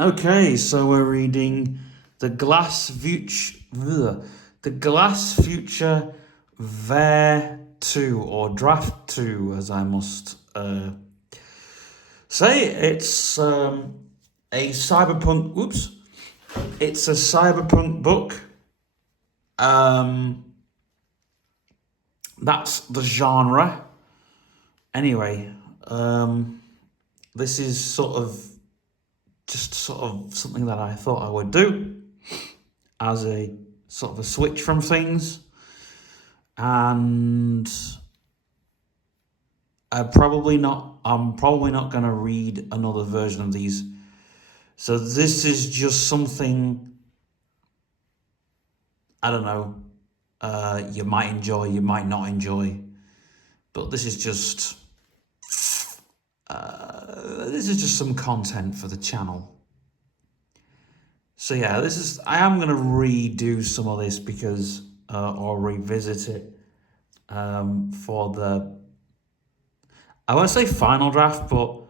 Okay, so we're reading the Glass Future Ver 2 or Draft 2, as I must say. It's a cyberpunk. Whoops! It's a cyberpunk book. Um, that's the genre. Anyway, this is sort of something that I thought I would do as a sort of a switch from things, and I'm probably not going to read another version of these. So this is just something, I don't know. You might enjoy, you might not enjoy, but this is just some content for the channel. So yeah, I am gonna redo some of this because or revisit it for I won't say final draft, but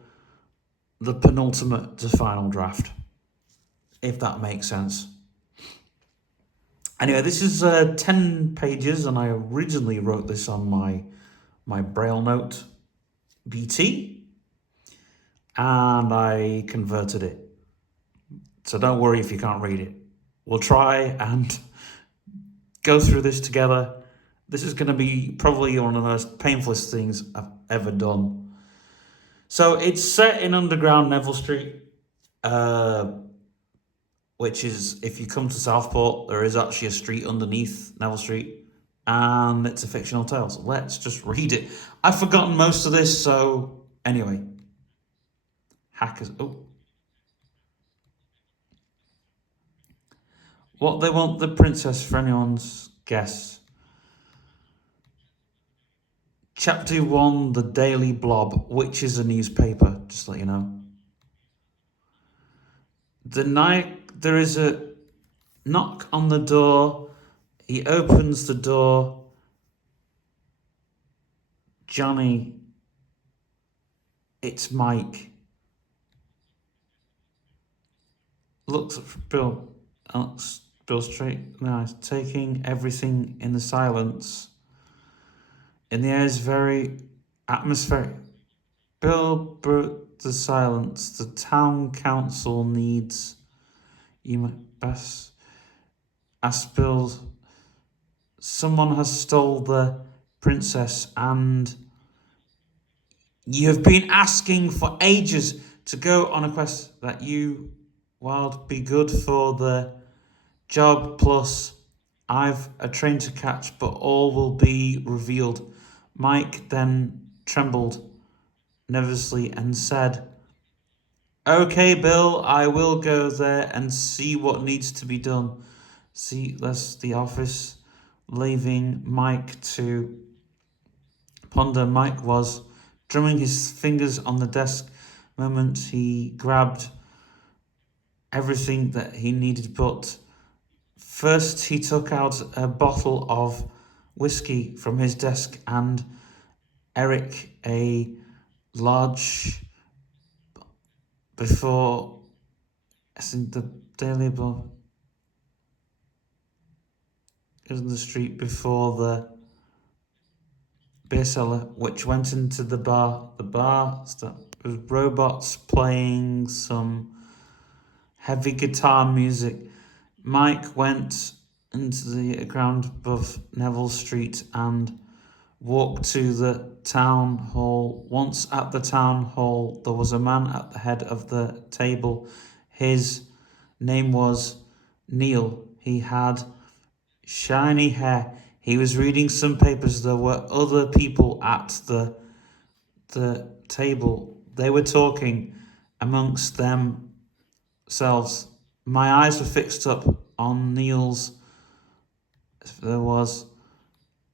the penultimate to final draft, if that makes sense. Anyway, this is 10 pages, and I originally wrote this on my Braille Note BT, and I converted it. So don't worry if you can't read it. We'll try and go through this together. This is going to be probably one of the most painfulest things I've ever done. So it's set in underground Neville Street, which is, if you come to Southport, there is actually a street underneath Neville Street, and it's a fictional tale. So let's just read it. I've forgotten most of this, so anyway. Hackers. Oh. What they want the princess for anyone's guess. Chapter 1, The Daily Blob, which is a newspaper, just to let you know. There is a knock on the door. He opens the door. Johnny, it's Mike. Looks at Bill. Bill straight now, taking everything in the silence. In the air is very atmospheric. Bill broke the silence. The town council needs you best. Ask Bill. Someone has stole the princess, and you have been asking for ages to go on a quest that you wild be good for the job. Plus, I've a train to catch, but all will be revealed. Mike then trembled nervously and said, "Okay, Bill, I will go there and see what needs to be done." See, that's the office, leaving Mike to ponder. Mike was drumming his fingers on the desk. Moment he grabbed everything that he needed, but first he took out a bottle of whiskey from his desk and Eric a large before I think the Daily Blob is in the street before the beer cellar, which went into the bar. The bar was robots playing some heavy guitar music. Mike went into the ground above Neville Street and walked to the town hall. Once at the town hall, there was a man at the head of the table. His name was Neil. He had shiny hair. He was reading some papers. There were other people at the table. They were talking amongst themselves. My eyes were fixed up on Neil's. There was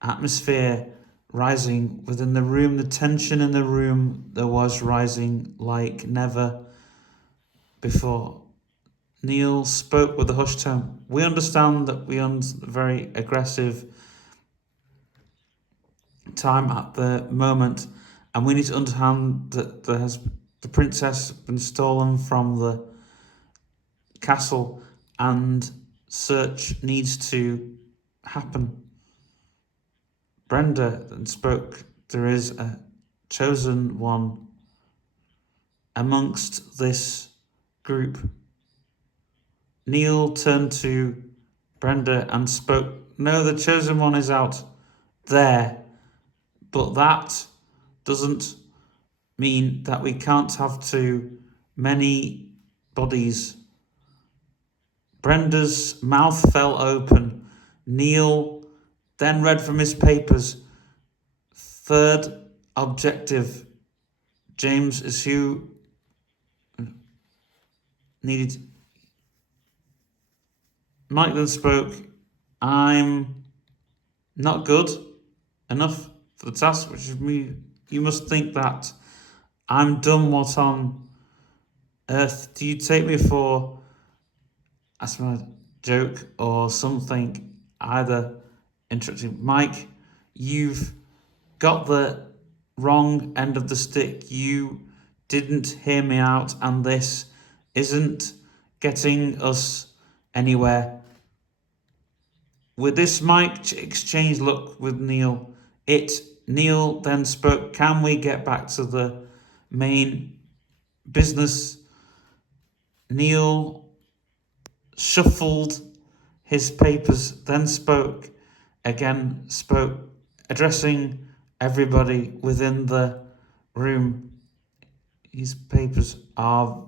atmosphere rising within the room. The tension in the room there was rising like never before. Neil spoke with a hushed tone. We understand that we are in a very aggressive time at the moment, and we need to understand that the princess has been stolen from the castle, and search needs to happen. Brenda then spoke. There is a chosen one amongst this group. Neil turned to Brenda and spoke. No, the chosen one is out there, but that doesn't mean that we can't have too many bodies. Brenda's mouth fell open. Neil then read from his papers. Third objective. James is who needed. Mike then spoke. I'm not good enough for the task, which is me. You must think that I'm done. What on earth do you take me for? That's my joke or something. Either interrupting Mike, you've got the wrong end of the stick. You didn't hear me out, and this isn't getting us anywhere. With this, Mike exchanged look with Neil. Neil then spoke. Can we get back to the main business? Neil shuffled his papers, then spoke, addressing everybody within the room. His papers are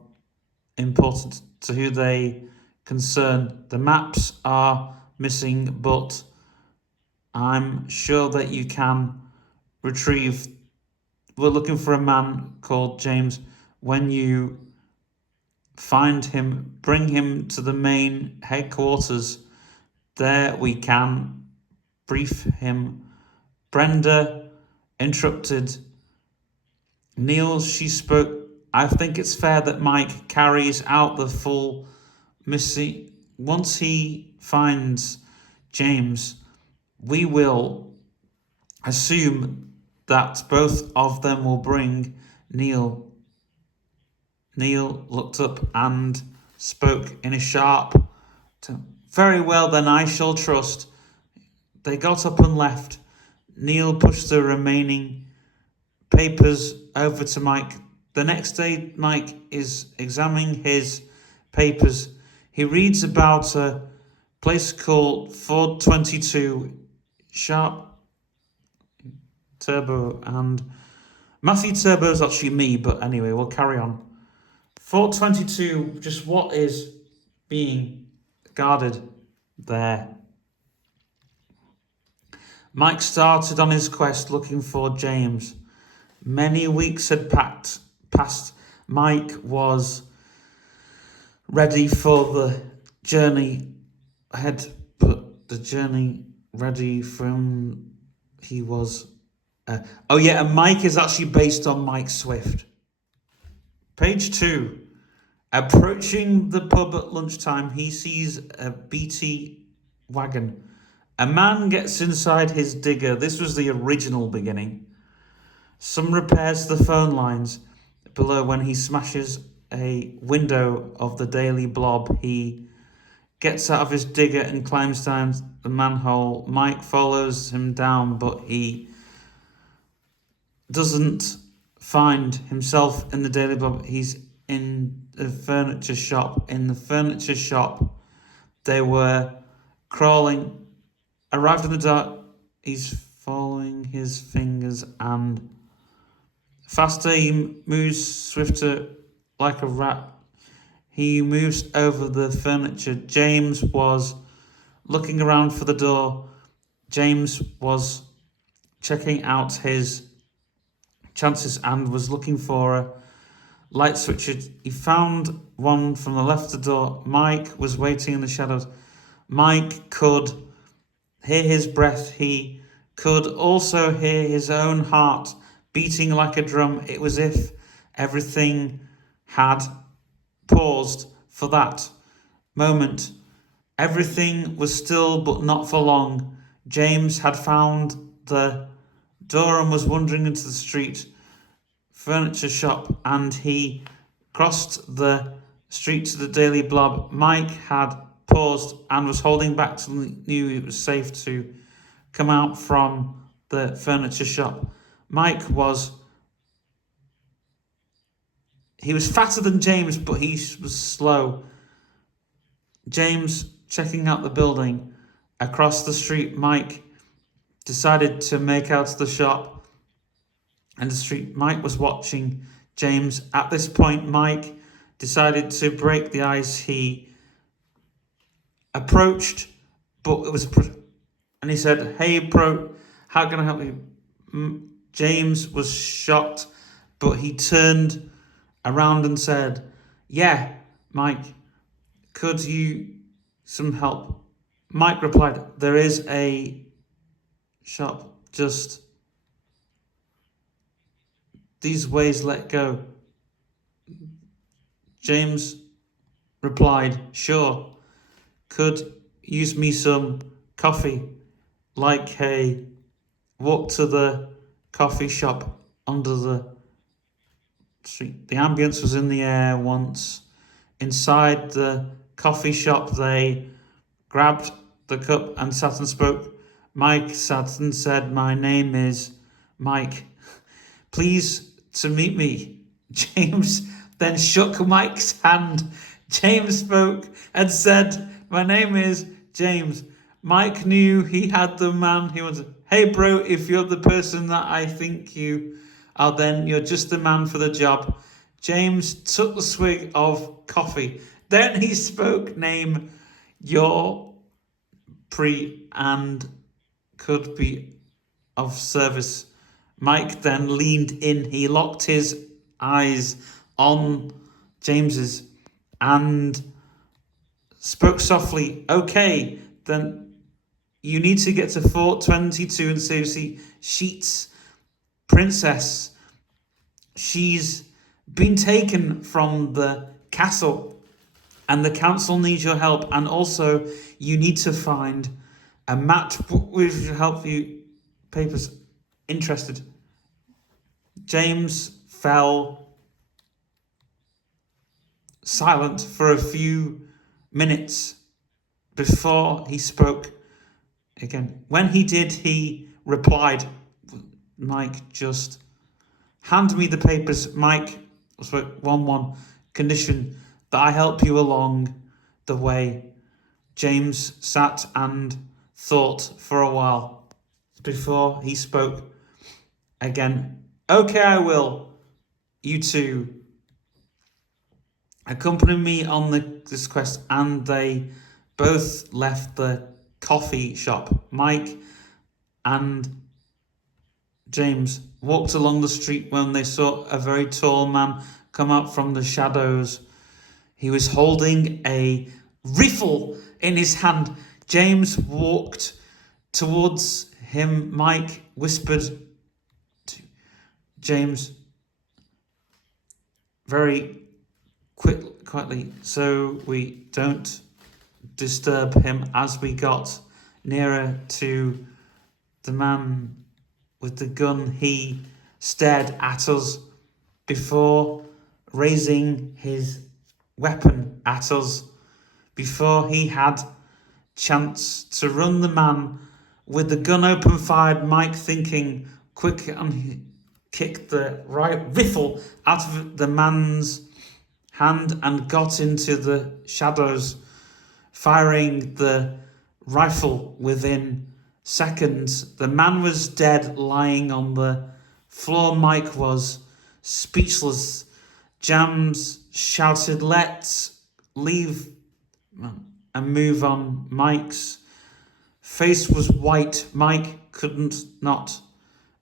important to who they concern. The maps are missing, but I'm sure that you can retrieve. We're looking for a man called James. When you find him, bring him to the main headquarters. There we can brief him. Brenda interrupted Neil. She spoke. I think it's fair that Mike carries out the full mission. Once he finds James, we will assume that both of them will bring Neil. Neil looked up and spoke in a sharp tone. Very well, then I shall trust. They got up and left. Neil pushed the remaining papers over to Mike. The next day, Mike is examining his papers. He reads about a place called Ford 22, Sharp Turbo, and Matthew Turbo is actually me, but anyway, we'll carry on. Fort 22, just what is being guarded there? Mike started on his quest looking for James. Many weeks had passed. Mike was ready for the journey ahead, but the journey ready from he was. And Mike is actually based on Mike Swift. Page 2. Approaching the pub at lunchtime, he sees a BT wagon. A man gets inside his digger. This was the original beginning. Some repairs to the phone lines below when he smashes a window of the Daily Blob. He gets out of his digger and climbs down the manhole. Mike follows him down, but he doesn't find himself in the Daily Blob. He's in the furniture shop. In the furniture shop, they were crawling. Arrived in the dark, he's following his fingers, and faster he moves, swifter like a rat. He moves over the furniture. James was looking around for the door. James was checking out his chances and was looking for a light switch. He found one from the left of the door. Mike was waiting in the shadows. Mike could hear his breath. He could also hear his own heart beating like a drum. It was as if everything had paused for that moment. Everything was still, but not for long. James had found the door and was wandering into the street furniture shop, and he crossed the street to the Daily Blob. Mike had paused and was holding back till he knew it was safe to come out from the furniture shop. Mike was fatter than James, but he was slow. James checking out the building. Across the street, Mike decided to make out of the shop and the street. Mike was watching James. At this point, Mike decided to break the ice. He approached, but it was, and he said, "Hey, bro, how can I help you?" James was shocked, but he turned around and said, "Yeah, Mike, could you some help?" Mike replied, "There is a shop just these ways, let go." James replied, "Sure, could use me some coffee, like a walk to the coffee shop under the street." The ambience was in the air once. Inside the coffee shop, they grabbed the cup and sat and spoke. Mike sat and said, "My name is Mike. Please to meet me." James then shook Mike's hand. James spoke and said, "My name is James." Mike knew he had the man he wanted. "Hey, bro, if you're the person that I think you are, then you're just the man for the job." James took a swig of coffee. Then he spoke, "Name your pre and could be of service." Mike then leaned in. He locked his eyes on James's and spoke softly. "Okay, then you need to get to Fort 22 and see Sheets Princess. She's been taken from the castle and the council needs your help. And also you need to find a map which will help you papers." Interested. James fell silent for a few minutes before he spoke again. When he did, he replied, "Mike, just hand me the papers." Mike spoke, "1 condition, that I help you along the way." James sat and thought for a while before he spoke again. "Okay, I will. You two accompany me on this quest." And they both left the coffee shop. Mike and James walked along the street when they saw a very tall man come out from the shadows. He was holding a rifle in his hand. James walked towards him. Mike whispered to James very quietly, so we don't disturb him. As we got nearer to the man with the gun, he stared at us before raising his weapon at us. Before he had chance to run, the man with the gun open fired. Mike, thinking quick, and he kicked the rifle out of the man's hand and got into the shadows, firing the rifle within seconds. The man was dead, lying on the floor. Mike was speechless. James shouted, "Let's leave and move on." Mike's face was white. Mike couldn't not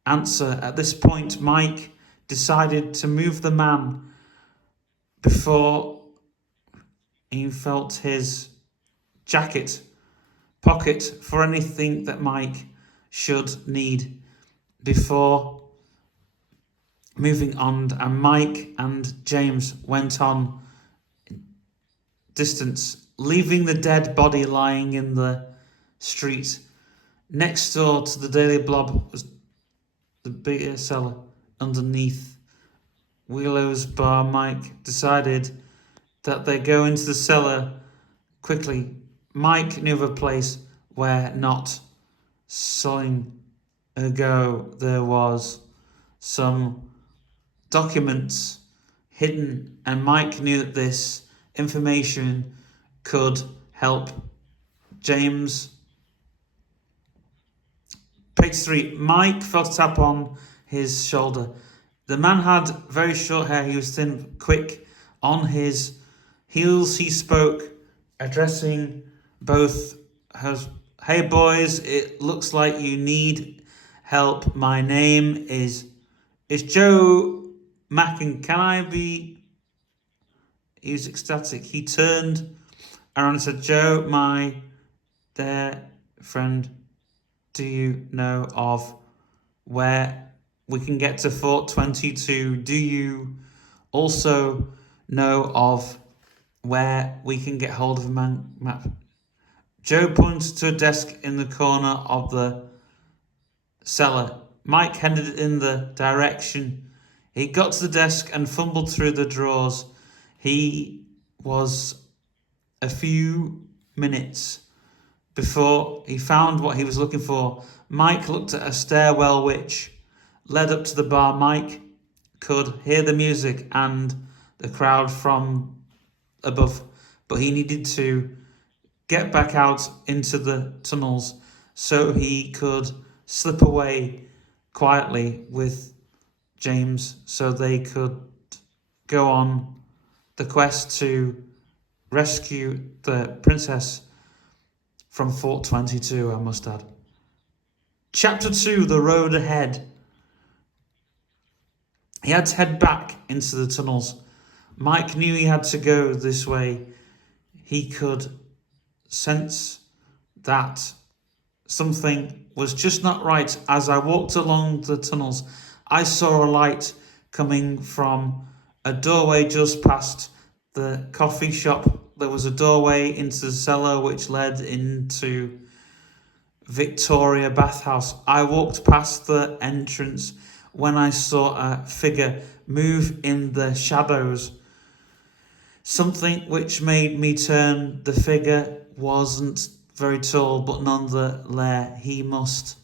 answer. At this point, Mike decided to move the man before he felt his jacket pocket for anything that Mike should need before moving on. And Mike and James went on distance, leaving the dead body lying in the street. Next door to the Daily Blob was the beer cellar underneath Willow's bar. Mike decided that they go into the cellar quickly. Mike knew of a place where not so long ago there was some documents hidden, and Mike knew that this information could help James. Page 3. Mike felt a tap on his shoulder. The man had very short hair. He was thin, quick. On his heels, he spoke, addressing both her. Hey, boys, it looks like you need help. My name is Joe Mackin. Can I be? He was ecstatic. He turned around and said, Joe, my dear friend, do you know of where we can get to Fort 22? Do you also know of where we can get hold of a map? Joe pointed to a desk in the corner of the cellar. Mike headed in the direction. He got to the desk and fumbled through the drawers. He was a few minutes before he found what he was looking for. Mike looked at a stairwell which led up to the bar. Mike could hear the music and the crowd from above, but he needed to get back out into the tunnels so he could slip away quietly with James so they could go on the quest to rescue the princess from Fort 22, I must add. Chapter 2, The Road Ahead. He had to head back into the tunnels. Mike knew he had to go this way. He could sense that something was just not right. As I walked along the tunnels, I saw a light coming from a doorway just past the coffee shop. There was a doorway into the cellar which led into Victoria bathhouse. I walked past the entrance when I saw a figure move in the shadows. Something which made me turn. The figure wasn't very tall, but nonetheless, he must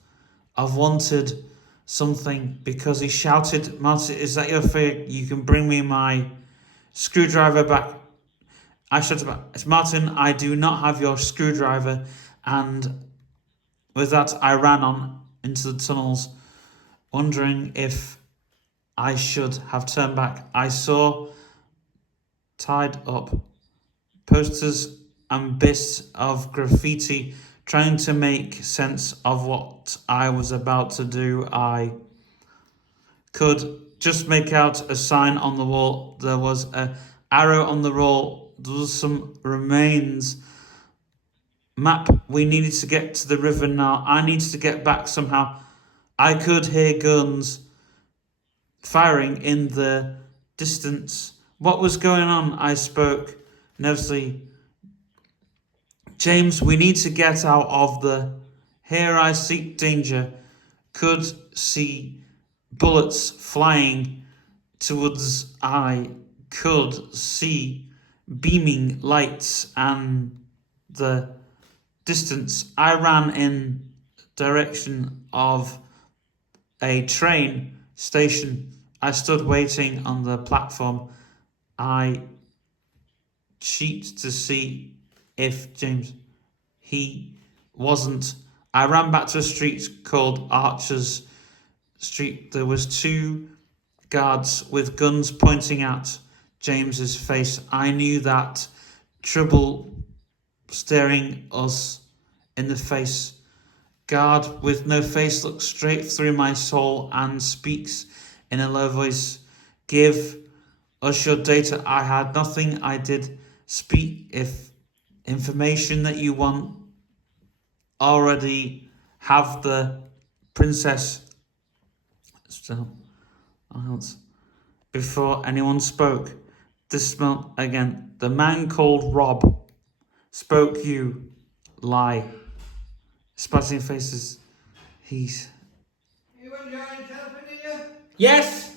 have wanted something because he shouted, Martin, is that your figure? You can bring me my screwdriver back. I shouted back, it's Martin, I do not have your screwdriver. And with that, I ran on into the tunnels, wondering if I should have turned back. I saw tied up posters and bits of graffiti, trying to make sense of what I was about to do. I could just make out a sign on the wall. There was an arrow on the wall. There was some remains. Map, we needed to get to the river now. I needed to get back somehow. I could hear guns firing in the distance. What was going on? I spoke nervously. James, we need to get out of the. Here I seek danger. Could see bullets flying towards. I could see beaming lights and the distance. I ran in direction of a train station. I stood waiting on the platform. I cheated to see if James. He wasn't. I ran back to a street called Archer's Street. There was two guards with guns pointing at James's face. I knew that trouble staring us in the face. Guard with no face looks straight through my soul and speaks in a low voice. Give us your data. I had nothing. I did speak. If information that you want, already have the princess. Still, before anyone spoke, this smelled again. The man called Rob spoke. You lie. Spatting faces. He's. You want Johnny helping you? Yes!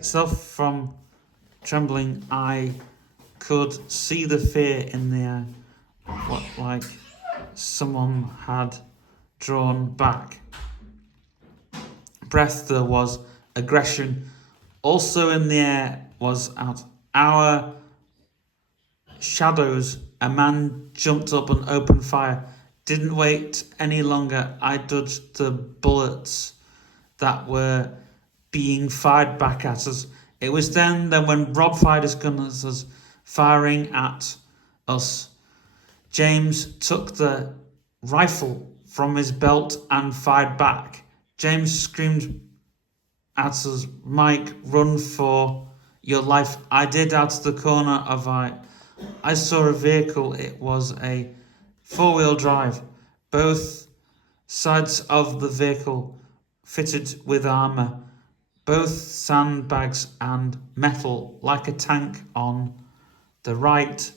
Self from trembling, I could see the fear in the air, what like someone had drawn back. Breath there was, aggression. Also in the air was out our shadows. A man jumped up and opened fire. Didn't wait any longer. I dodged the bullets that were being fired back at us. It was then when Rob fired his gun at us, firing at us. James took the rifle from his belt and fired back. James screamed at us, Mike, run for your life. I did out of the corner of eye. I saw a vehicle. It was a four-wheel drive. Both sides of the vehicle fitted with armour, both sandbags and metal, like a tank. On the right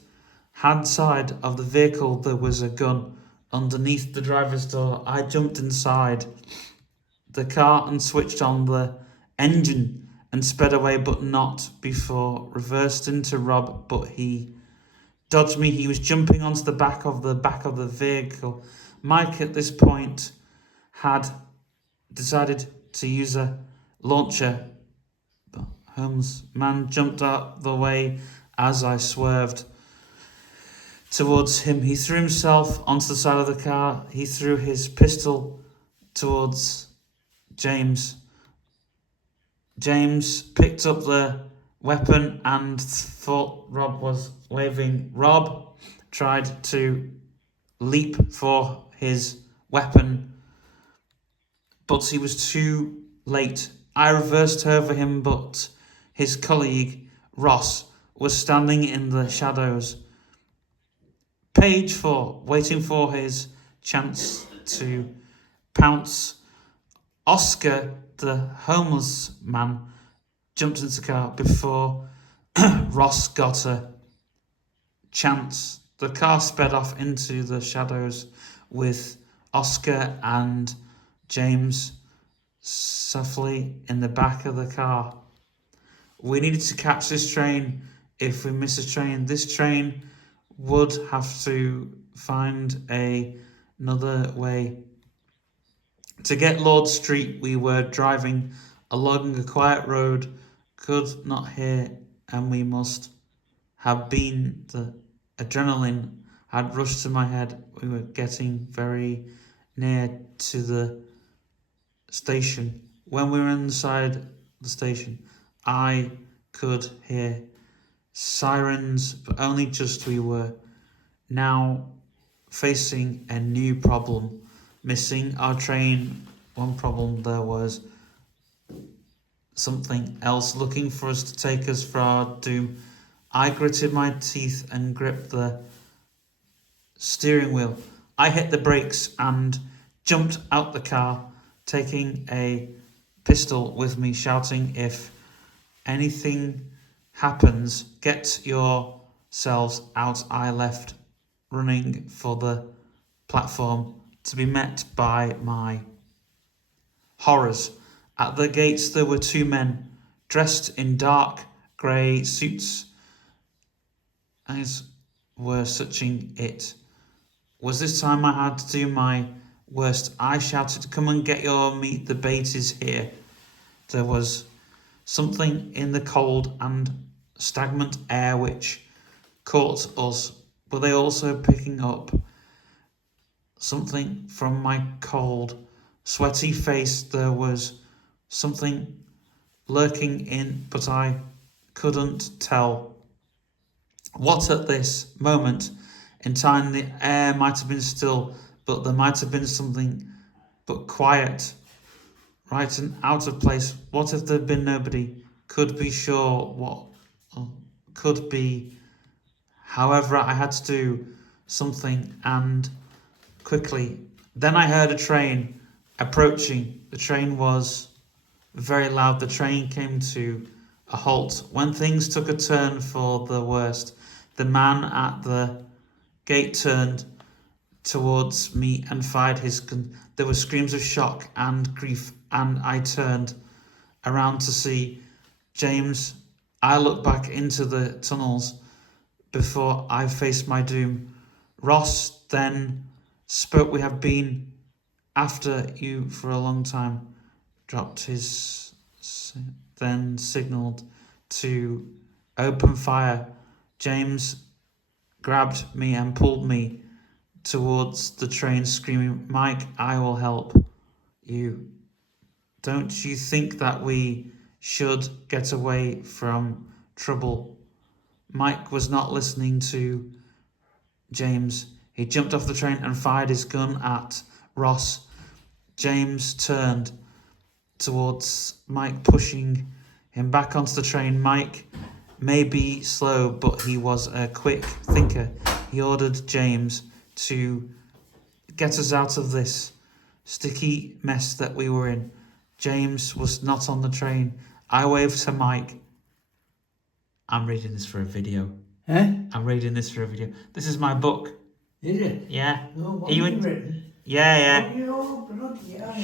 hand side of the vehicle there was a gun underneath the driver's door. I jumped inside the car and switched on the engine and sped away, but not before reversed into Rob, but he dodged me. He was jumping onto the back of the vehicle. Mike at this point had decided to use a launcher, but Holmes' man jumped out the way as I swerved towards him. He threw himself onto the side of the car. He threw his pistol towards James. James picked up the weapon and thought Rob was waving. Rob tried to leap for his weapon, but he was too late. I reversed over him, but his colleague, Ross, was standing in the shadows. Page 4, waiting for his chance to pounce. Oscar, the homeless man, jumped into the car before Ross got a chance. The car sped off into the shadows with Oscar and James safely in the back of the car. We needed to catch this train. If we miss a train, this train would have to find another way. To get Lord Street, we were driving along a quiet road, could not hear, and we must have been. The adrenaline had rushed to my head. We were getting very near to the station. When we were inside the station, I could hear sirens, but only just. We were now facing a new problem. Missing our train, one problem. There was something else looking for us to take us for our doom. I gritted my teeth and gripped the steering wheel. I hit the brakes and jumped out the car, taking a pistol with me, shouting, if anything happens, get yourselves out. I left, running for the platform, to be met by my horrors. At the gates there were two men, dressed in dark grey suits. Eyes were searching it. Was this time I had to do my worst? I shouted, come and get your meat, the bait is here. There was something in the cold and stagnant air which caught us. Were they also picking up something from my cold, sweaty face? There was something lurking in, but I couldn't tell what. At this moment in time, the air might have been still, but there might have been something but quiet, right and out of place. What if there'd been nobody? Could be sure what could be. However, I had to do something, and quickly. Then I heard a train approaching. The train was very loud. The train came to a halt. When things took a turn for the worst, the man at the gate turned towards me and fired his gun. There were screams of shock and grief, and I turned around to see James. I looked back into the tunnels. before I faced my doom. Ross then spoke. We have been after you for a long time. Dropped his, then signalled to open fire. James grabbed me and pulled me towards the train, screaming, "Mike, I will help you. Don't you think that we should get away from trouble?" Mike was not listening to James. He jumped off the train and fired his gun at Ross. James turned towards Mike, pushing him back onto the train. Mike may be slow, but he was a quick thinker. He ordered James to get us out of this sticky mess that we were in. James was not on the train. I waved to Mike. I'm reading this for a video. Huh? I'm reading this for a video. This is my book. Is it? Yeah. No, what Are you have in? you written? Yeah, yeah. Oh, you bloody hell.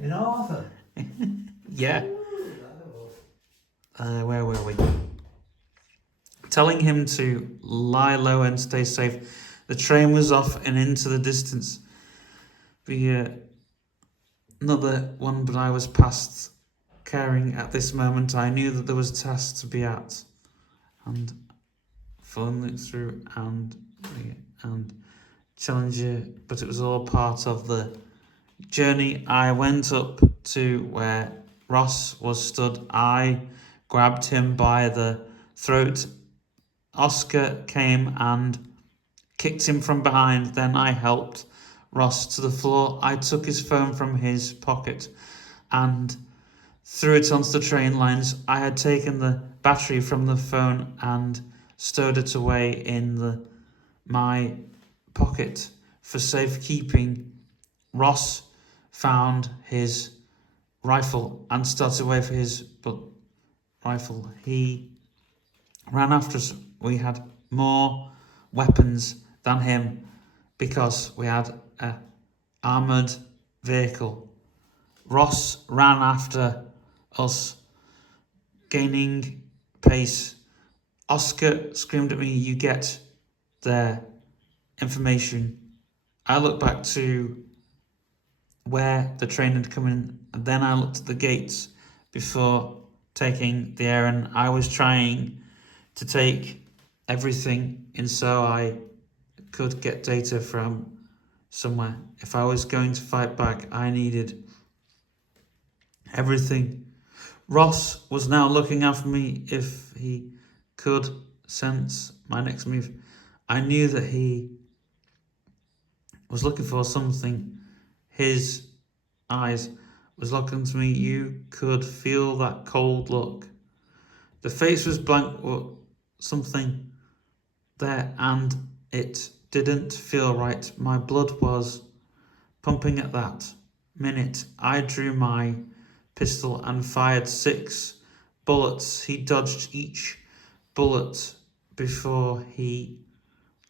An author. Yeah. Ooh, that was- Where were we? Telling him to lie low and stay safe. The train was off and into the distance. Another one, but I was past caring at this moment. I knew that there was a task to be at, and following it through and Challenger, but it was all part of the journey. I went up to where Ross was stood. I grabbed him by the throat. Oscar came and kicked him from behind. Then I helped Ross to the floor. I took his phone from his pocket and threw it onto the train lines. I had taken the battery from the phone and stowed it away in my pocket for safekeeping. Ross found his rifle and started away for his rifle. He ran after us. We had more weapons than him because we had an armoured vehicle. Ross ran after us, gaining pace. Oscar screamed at me, "You get their information." I looked back to where the train had come in, and then I looked at the gates before taking the air, and I was trying to take everything in so I could get data from somewhere. If I was going to fight back, I needed everything. Ross was now looking after me if he could sense my next move. I knew that he was looking for something. His eyes was looking to me. You could feel that cold look. The face was blank, but something there, and it didn't feel right. My blood was pumping at that minute. I drew my pistol and fired 6 bullets. He dodged each bullet before he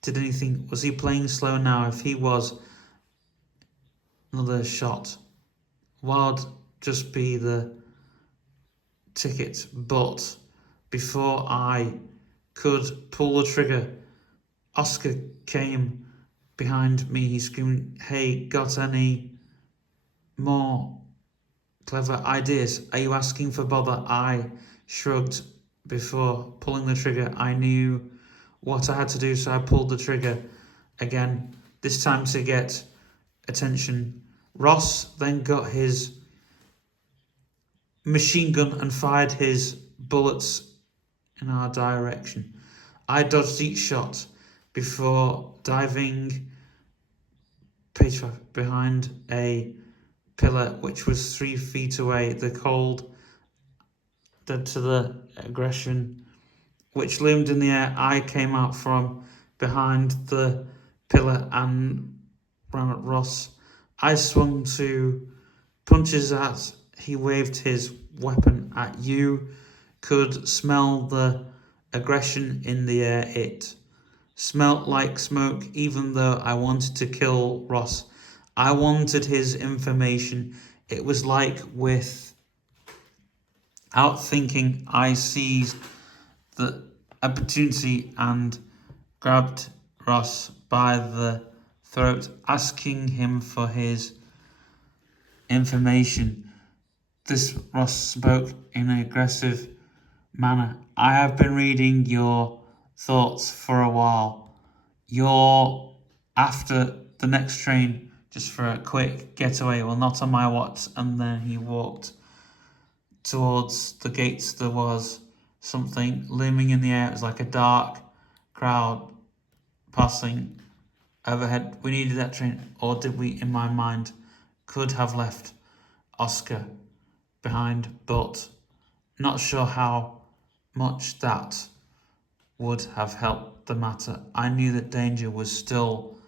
did anything. Was he playing slow now? If he was, another shot would just be the ticket. But before I could pull the trigger, Oscar came behind me. He screamed, "Hey, got any more clever ideas? Are you asking for bother?" I shrugged. Before pulling the trigger, I knew what I had to do, so I pulled the trigger again, this time to get attention. Ross then got his machine gun and fired his bullets in our direction. I dodged each shot before diving behind a pillar which was 3 feet away. The cold led to the aggression which loomed in the air. I came out from behind the pillar and ran at Ross. I swung to punches as he waved his weapon at you. Could smell the aggression in the air. It smelt like smoke, even though I wanted to kill Ross. I wanted his information. It was like without thinking, I seized the opportunity and grabbed Ross by the throat, asking him for his information. This Ross spoke in an aggressive manner. I have been reading your thoughts for a while. You're after the next train just for a quick getaway. Well, not on my watch. And then he walked towards the gates. There was something looming in the air. It was like a dark crowd passing overhead. We needed that train, or did we, in my mind, could have left Oscar behind, but not sure how much that would have helped the matter. I knew that danger was still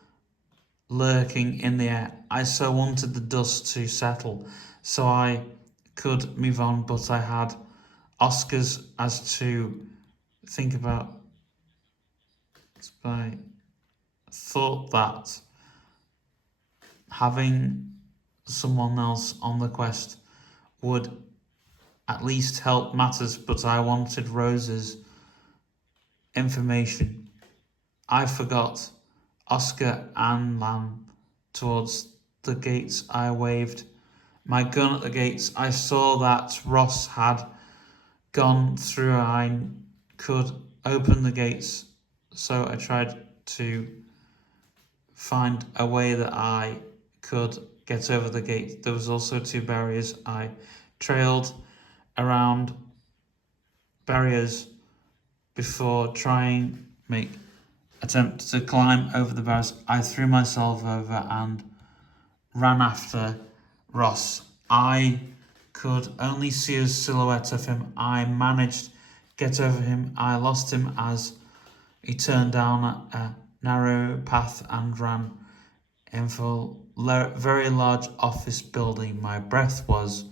lurking in the air. I so wanted the dust to settle so I could move on, but I had Oscars as to think about. I thought that having someone else on the quest would at least help matters, but I wanted Rose's information. I forgot Oscar and ran towards the gates. I waved my gun at the gates. I saw that Ross had gone through. I could open the gates, so I tried to find a way that I could get over the gate. There was also two barriers. I trailed around barriers before trying make attempt to climb over the barriers. I threw myself over and ran after Ross. I could only see a silhouette of him. I managed to get over him. I lost him as he turned down a narrow path and ran into a very large office building. My breath was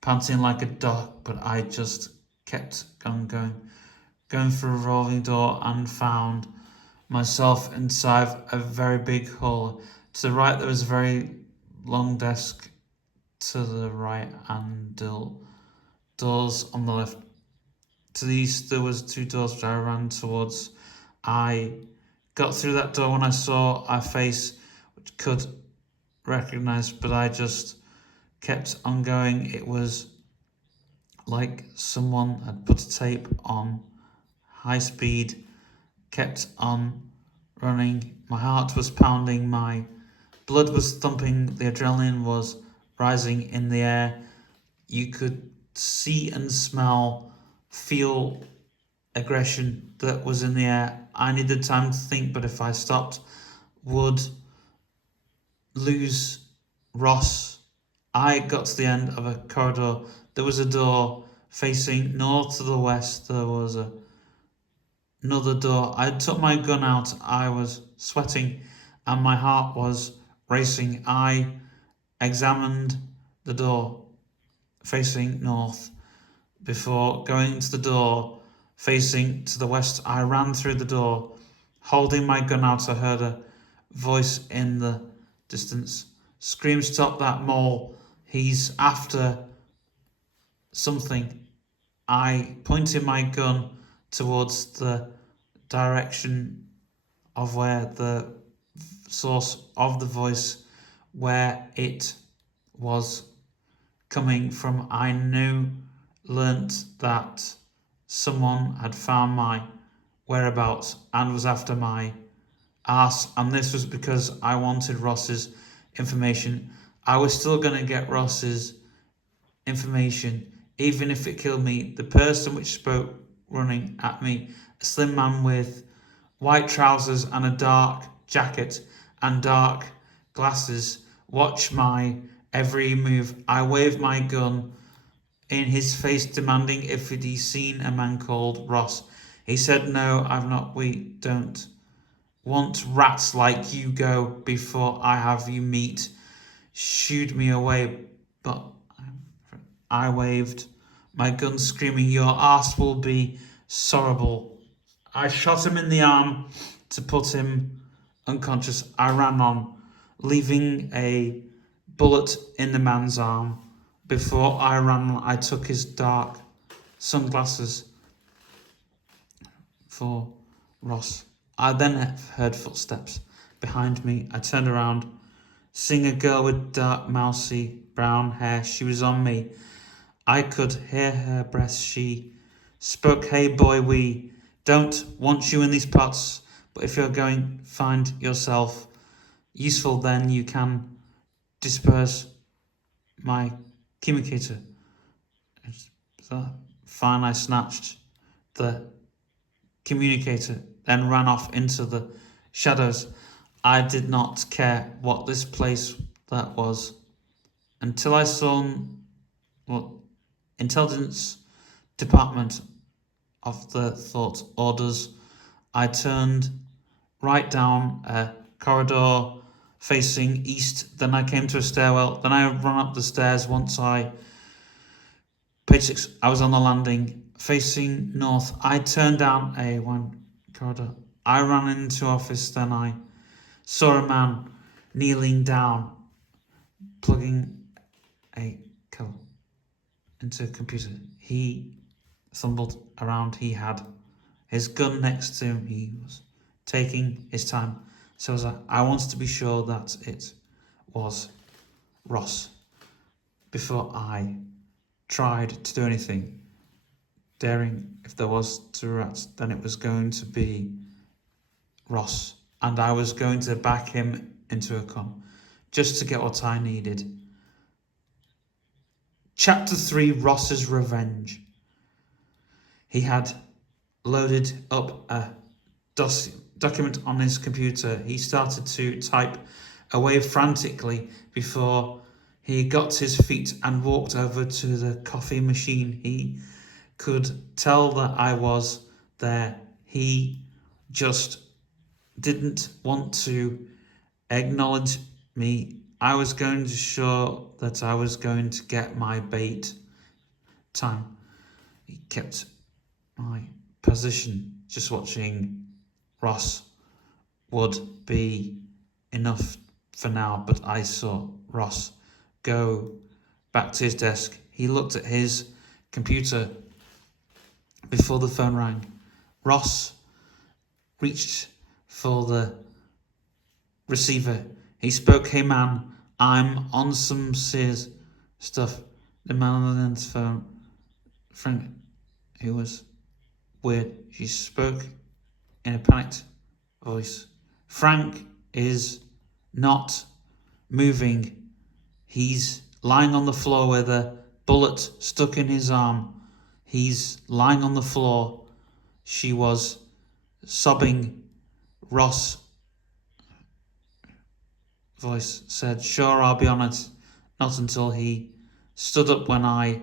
panting like a dog, but I just kept on going through a revolving door and found myself inside a very big hall. To the right, there was a very long desk. To the right, and doors on the left. To the east, there was two doors which I ran towards. I got through that door when I saw a face which could recognize, but I just kept on going. It was like someone had put a tape on high speed, kept on running. My heart was pounding, my blood was thumping, the adrenaline was rising in the air. You could see and smell, feel aggression that was in the air. I needed time to think, but if I stopped, would lose Ross. I got to the end of a corridor. There was a door facing north to the west. There was another door. I took my gun out. I was sweating and my heart was racing. I examined the door facing north before going to the door facing to the west. I ran through the door, holding my gun out. I heard a voice in the distance scream, "Stop that mole, he's after something." I pointed my gun towards the direction of where the source of the voice, where it was coming from. I learnt that someone had found my whereabouts and was after my ass, and this was because I wanted Ross's information. I was still going to get Ross's information, even if it killed me. The person which spoke running at me, a slim man with white trousers and a dark jacket and dark glasses, watched my every move. I waved my gun in his face, demanding if he'd seen a man called Ross. He said, "No, I've not. We don't want rats like you. Go before I have you meet." Shooed me away, but I waved my gun, screaming, "Your ass will be sorrowful." I shot him in the arm to put him unconscious. I ran on, leaving a bullet in the man's arm. Before I ran, I took his dark sunglasses for Ross. I then heard footsteps behind me. I turned around, seeing a girl with dark, mousy brown hair. She was on me. I could hear her breath. She spoke, "Hey boy, we don't want you in these parts, but if you're going to find yourself useful, then you can disperse my communicator." So, fine, I snatched the communicator, then ran off into the shadows. I did not care what this place that was until I saw what intelligence department of the thought orders. I turned right down a corridor facing east. Then I came to a stairwell. Then I ran up the stairs. Once I page 6, I was on the landing facing north. I turned down a one corridor. I ran into office. Then I saw a man kneeling down, plugging a cable into a computer. He stumbled around. He had his gun next to him. He was taking his time. So I wanted to be sure that it was Ross before I tried to do anything. Daring, if there was to rat, then it was going to be Ross, and I was going to back him into a con just to get what I needed. Chapter 3: Ross's Revenge. He had loaded up a document on his computer. He started to type away frantically before he got to his feet and walked over to the coffee machine. He could tell that I was there. He just didn't want to acknowledge me. I was going to show that I was going to get my bait time. He kept my position. Just watching Ross would be enough for now, but I saw Ross go back to his desk. He looked at his computer before the phone rang. Ross reached for the receiver. He spoke, "Hey man, I'm on some serious stuff." The man on the end phone, Frank, who was weird. She spoke in a panicked voice. "Frank is not moving. He's lying on the floor with a bullet stuck in his arm. He's lying on the floor." She was sobbing. Ross' voice said, "Sure, I'll be on it." Not until he stood up when I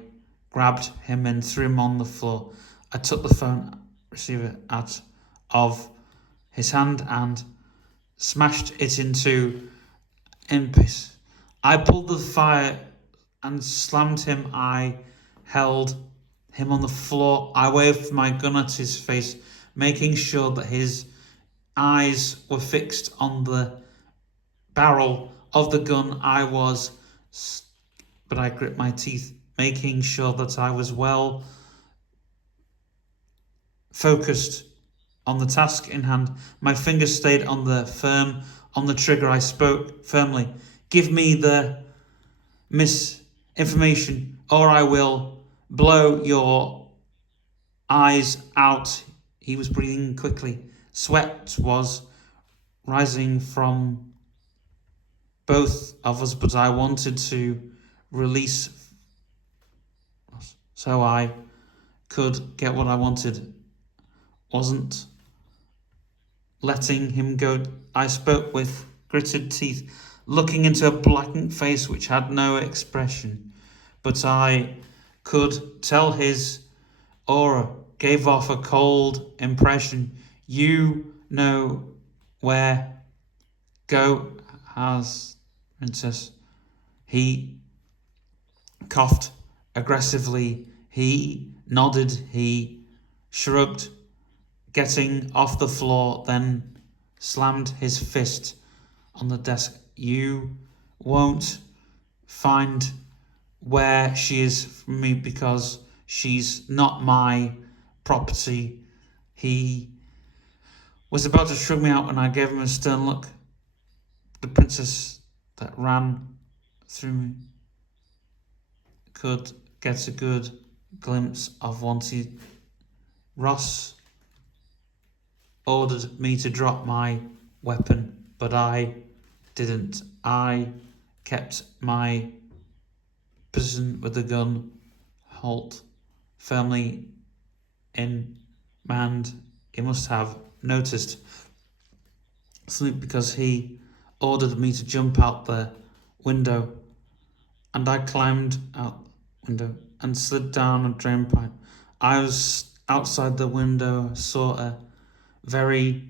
grabbed him and threw him on the floor. I took the phone receiver out of his hand and smashed it into impasse. I pulled the fire and slammed him. I held him on the floor. I waved my gun at his face, making sure that his eyes were fixed on the barrel of the gun. But I gripped my teeth, making sure that I was well focused on the task in hand. My fingers stayed on the trigger. I spoke firmly. "Give me the misinformation, or I will blow your eyes out." He was breathing quickly. Sweat was rising from both of us, but I wanted to release so I could get what I wanted. Wasn't letting him go. I spoke with gritted teeth, looking into a blackened face which had no expression, but I could tell his aura gave off a cold impression. "You know where go has princess." He coughed aggressively. He nodded. He shrugged, getting off the floor, then slammed his fist on the desk. "You won't find where she is from me because she's not my property." He was about to shrug me out when I gave him a stern look. The princess that ran through me could get a good glimpse of wanted. Ross ordered me to drop my weapon, but I didn't. I kept my position with the gun halt firmly in my hand. He must have noticed something because he ordered me to jump out the window, and I climbed out the window and slid down a drain pipe. I was outside the window, saw a very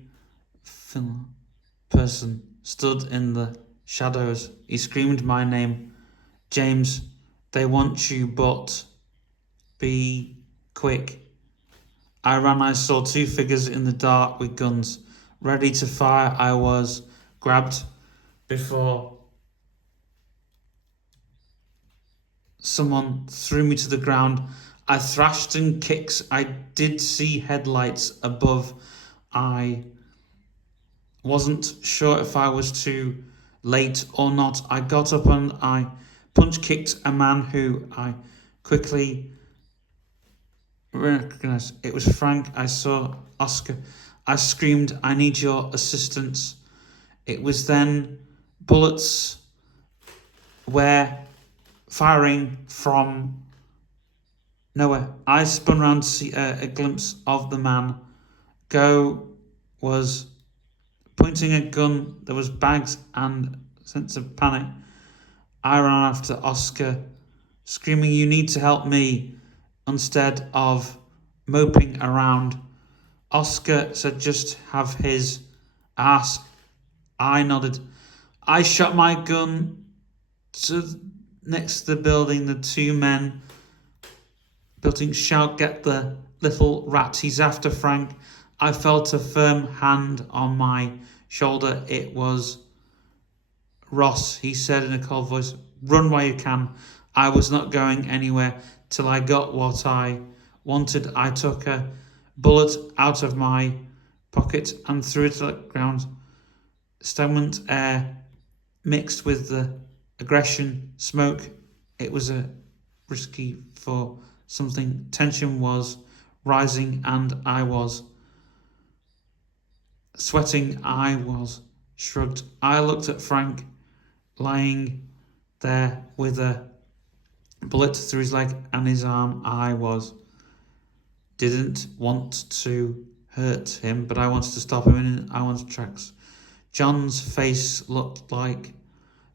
thin person stood in the shadows. He screamed my name, James. They want you, but be quick. I ran. I saw two figures in the dark with guns, ready to fire. I was grabbed before someone threw me to the ground. I thrashed and kicked. I did see headlights above. I wasn't sure if I was too late or not. I got up and I punch kicked a man who I quickly recognized. It was Frank. I saw Oscar. I screamed, I need your assistance. It was then bullets were firing from nowhere. I spun round to see a glimpse of the man. Go was pointing a gun. There was bags and a sense of panic. I ran after Oscar, screaming, you need to help me, instead of moping around. Oscar said, just have his ass. I nodded. I shot my gun to next to the building. The two men building shout, get the little rat, he's after Frank. I felt a firm hand on my shoulder. It was Ross. He said in a cold voice, run while you can. I was not going anywhere till I got what I wanted. I took a bullet out of my pocket and threw it at the ground. Stagnant air mixed with the aggression, smoke. It was a risky for something. Tension was rising and I was sweating. I was shrugged. I looked at Frank lying there with a bullet through his leg and his arm. I didn't want to hurt him, but I wanted to stop him in I wanted tracks. John's face looked like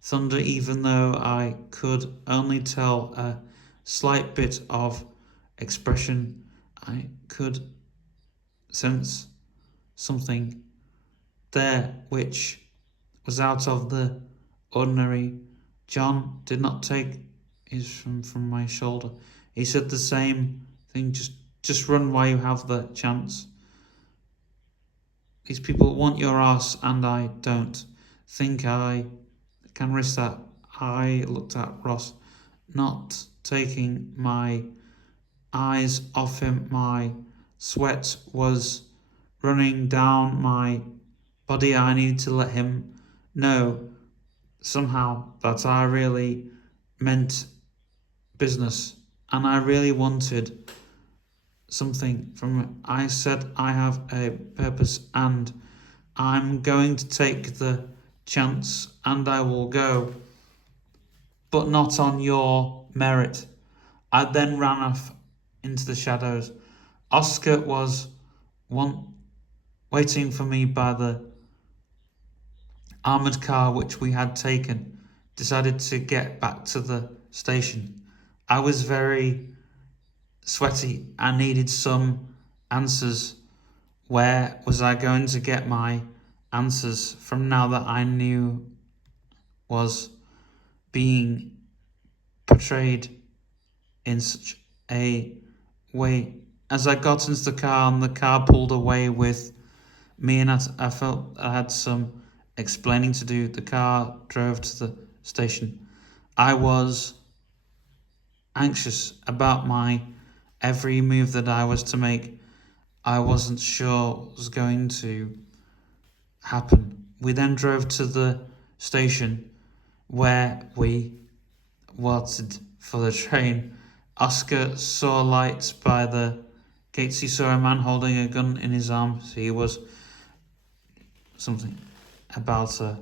thunder, even though I could only tell a slight bit of expression. I could sense something there which was out of the ordinary. John did not take his from my shoulder. He said the same thing, just run while you have the chance. These people want your ass and I don't think I can risk that. I looked at Ross, not taking my eyes off him. My sweat was running down my body. I needed to let him know somehow that I really meant business and I really wanted something from it. I said I have a purpose and I'm going to take the chance and I will go, but not on your merit. I then ran off into the shadows. Oscar was waiting for me by the armoured car which we had taken. Decided to get back to the station. I was very sweaty. I needed some answers. Where was I going to get my answers from now that I knew was being portrayed in such a way? As I got into the car and the car pulled away with me, and I felt I had some explaining to do. The car drove to the station. I was anxious about my every move that I was to make. I wasn't sure was going to happen. We then drove to the station where we waited for the train. Oscar saw lights by the gates. He saw a man holding a gun in his arms. He was something about a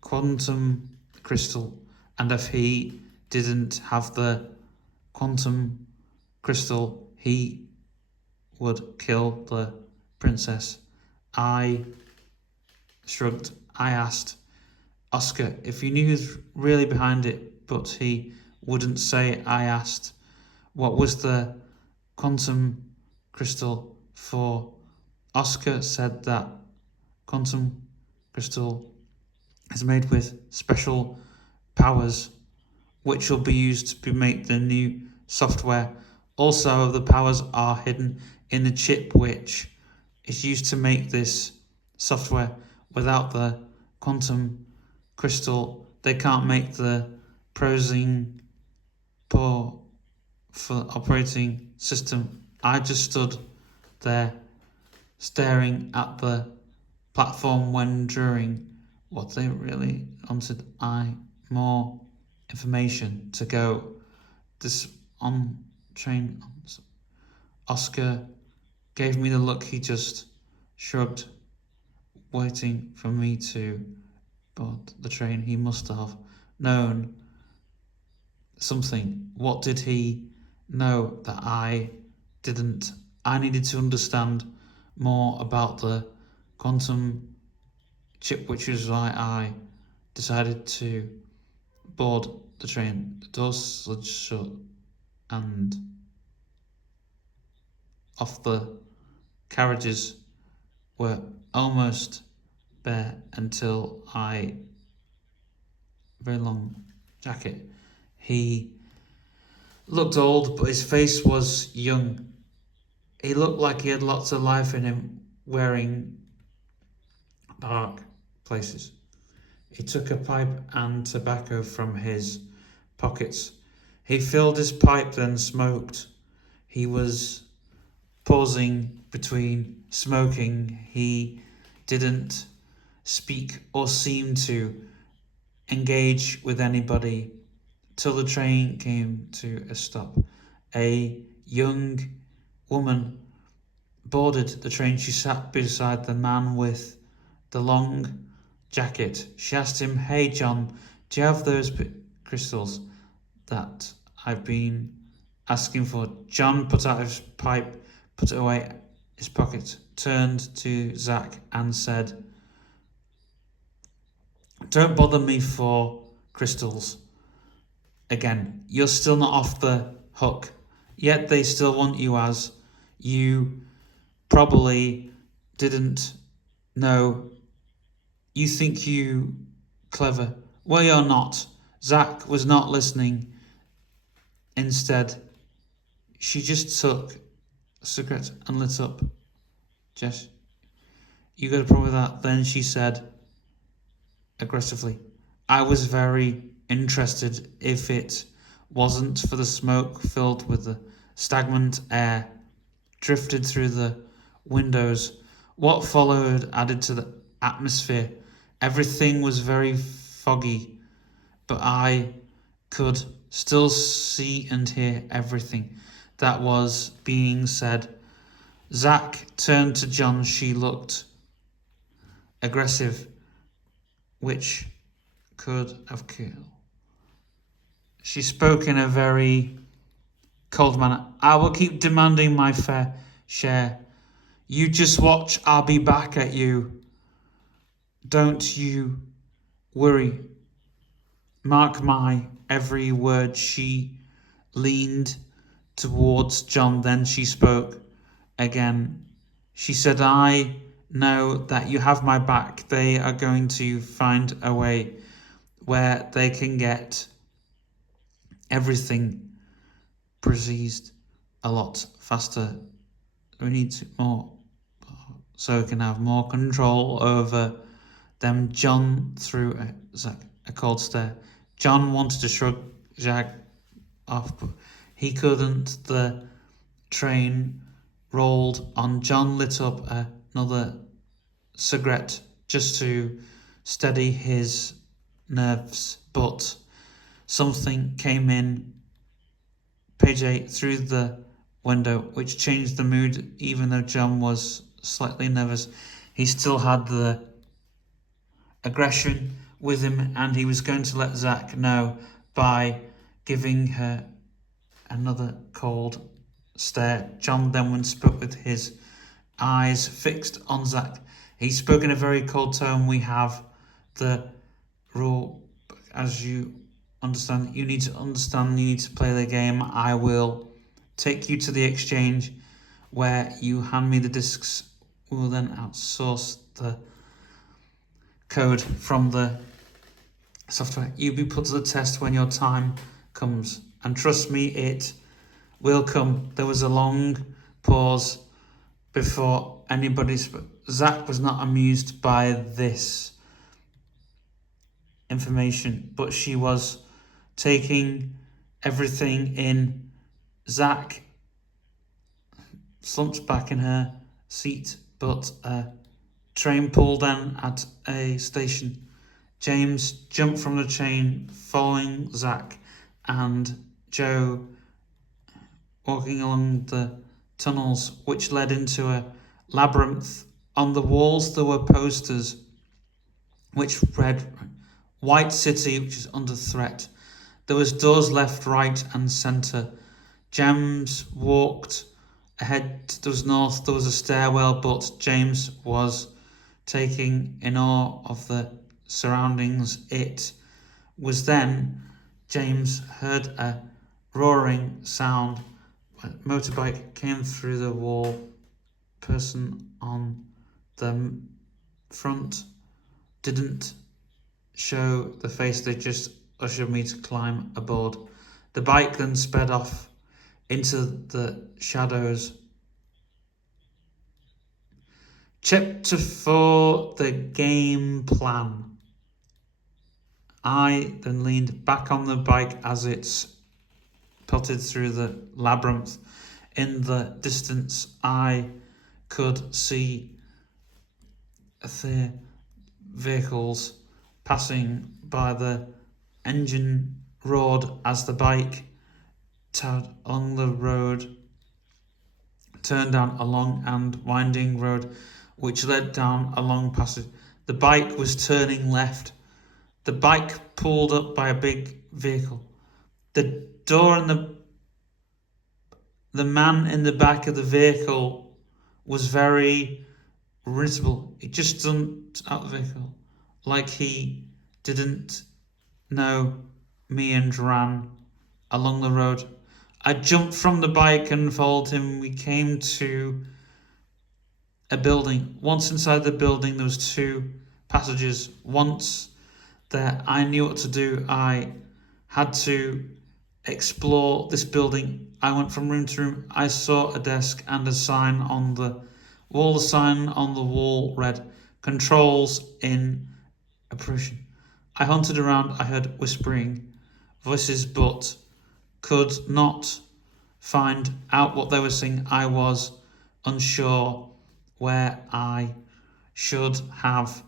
quantum crystal, and if he didn't have the quantum crystal, he would kill the princess. I shrugged. I asked Oscar if he knew who's really behind it, but he wouldn't say. I asked, what was the quantum crystal for? Oscar said that quantum crystal is made with special powers which will be used to make the new software. Also, the powers are hidden in the chip which is used to make this software. Without the quantum crystal, they can't make the processing power for operating system. I just stood there staring at the platform, wondering what they really wanted. I more information to go. This on train. Oscar gave me the look. He just shrugged, waiting for me to board the train. He must have known something. What did he know that I didn't? I needed to understand more about the quantum chip, which is why I decided to board the train. The doors slid shut and off the carriages were almost bare until I very long jacket. He looked old, but his face was young. He looked like he had lots of life in him, wearing dark places. He took a pipe and tobacco from his pockets. He filled his pipe, then smoked. He was pausing between smoking. He didn't speak or seem to engage with anybody till the train came to a stop. A young woman boarded the train. She sat beside the man with the long jacket. She asked him, "Hey John, do you have those crystals that I've been asking for?" John put out his pipe, put it away in his pocket, turned to Zach and said, "Don't bother me for crystals again. You're still not off the hook. Yet they still want you, as you probably didn't know. You think you clever. Well, you're not." Zach was not listening. Instead, she just took a cigarette and lit up. "Jess, you got a problem with that?" Then she said aggressively. I was very interested. If it wasn't for the smoke filled with the stagnant air drifted through the windows, what followed added to the atmosphere. Everything was very foggy, but I could still see and hear everything that was being said. Zach turned to John. She looked aggressive, which could have killed. She spoke in a very cold manner. "I will keep demanding my fair share. You just watch, I'll be back at you. Don't you worry. Mark my every word." She leaned towards John, then she spoke again. She said, "I know that you have my back. They are going to find a way where they can get everything processed a lot faster. We need more so we can have more control over them." John threw Zach a cold stare. John wanted to shrug Zach off, but he couldn't. The train rolled on. John lit up another cigarette just to steady his nerves, but something came in, page 8, through the window, which changed the mood. Even though John was slightly nervous, he still had the aggression with him, and he was going to let Zach know by giving her another cold stare. John then spoke with his eyes fixed on Zach. He spoke in a very cold tone. We have the rule, as you understand. You need to understand, you need to play the game. I will take you to the exchange where you hand me the discs. We will then outsource the code from the software. You'll be put to the test when your time comes. And trust me, it will come. There was a long pause before anybody spoke. Zach was not amused by this information, but she was taking everything in. Zach slumped back in her seat, but a train pulled in at a station. James jumped from the train, following Zach and Joe, walking along the tunnels which led into a labyrinth. On the walls there were posters which read White City, which is under threat. There was doors left, right and centre. James walked ahead. There was north, there was a stairwell, but James was taking in awe of the surroundings. It was then James heard a roaring sound. A motorbike came through the wall. Person on the front didn't show the face, they just ushered me to climb aboard. The bike then sped off into the shadows. Chapter 4, the game plan. I then leaned back on the bike as it pelted through the labyrinth. In the distance, I could see the vehicles passing by. The engine roared as the bike towed along the road, turned down a long and winding road which led down a long passage. The bike was turning left. The bike pulled up by a big vehicle. The door and the man in the back of the vehicle was very irritable. He just jumped out of the vehicle like he didn't know me and ran along the road. I jumped from the bike and followed him. We came to a building. Once inside the building, there was 2 passages. Once there, I knew what to do. I had to explore this building. I went from room to room. I saw a desk and a sign on the wall. The sign on the wall read, "Controls in operation." I hunted around. I heard whispering voices, but could not find out what they were saying. I was unsure where I should have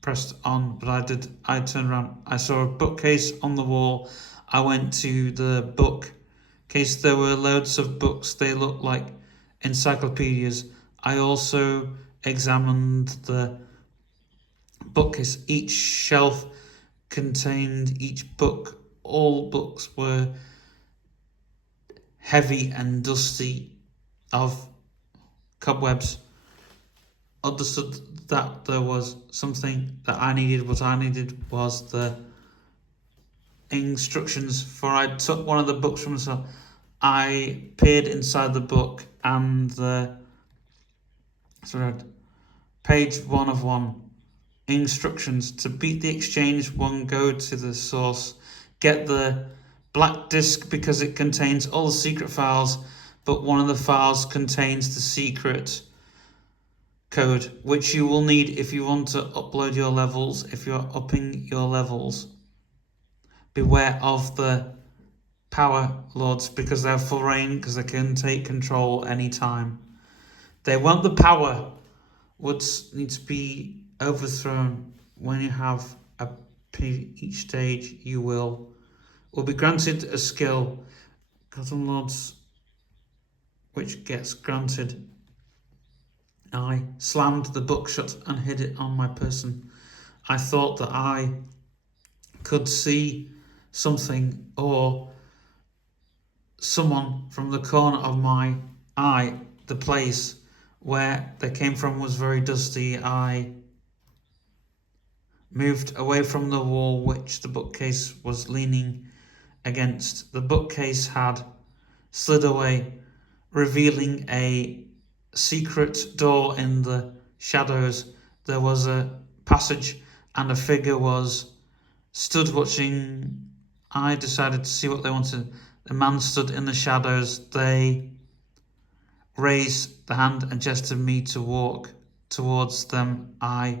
pressed on, but I did. I turned around. I saw a bookcase on the wall. I went to the bookcase. There were loads of books. They looked like encyclopedias. I also examined the bookcase. Each shelf contained each book. All books were heavy and dusty of cobwebs. Understood that there was something that I needed. What I needed was the instructions, for I took one of the books from myself. I peered inside the book and the page 1 of 1. Instructions: to beat the exchange, 1, go to the source, get the black disk because it contains all the secret files, but one of the files contains the secret code, which you will need if you want to upload your levels, if you're upping your levels. Beware of the power lords, because they're full reign, because they can take control anytime. They want the power. would need to be overthrown when you have each stage. You will be granted a skill, Cotton Lords, which gets granted. I slammed the book shut and hid it on my person. I thought that I could see something or someone from the corner of my eye. The place where they came from was very dusty. I moved away from the wall which the bookcase was leaning against. The bookcase had slid away, revealing a secret door in the shadows. There was a passage and a figure was stood watching. I decided to see what they wanted. The man stood in the shadows. They raised the hand and gestured me to walk towards them. I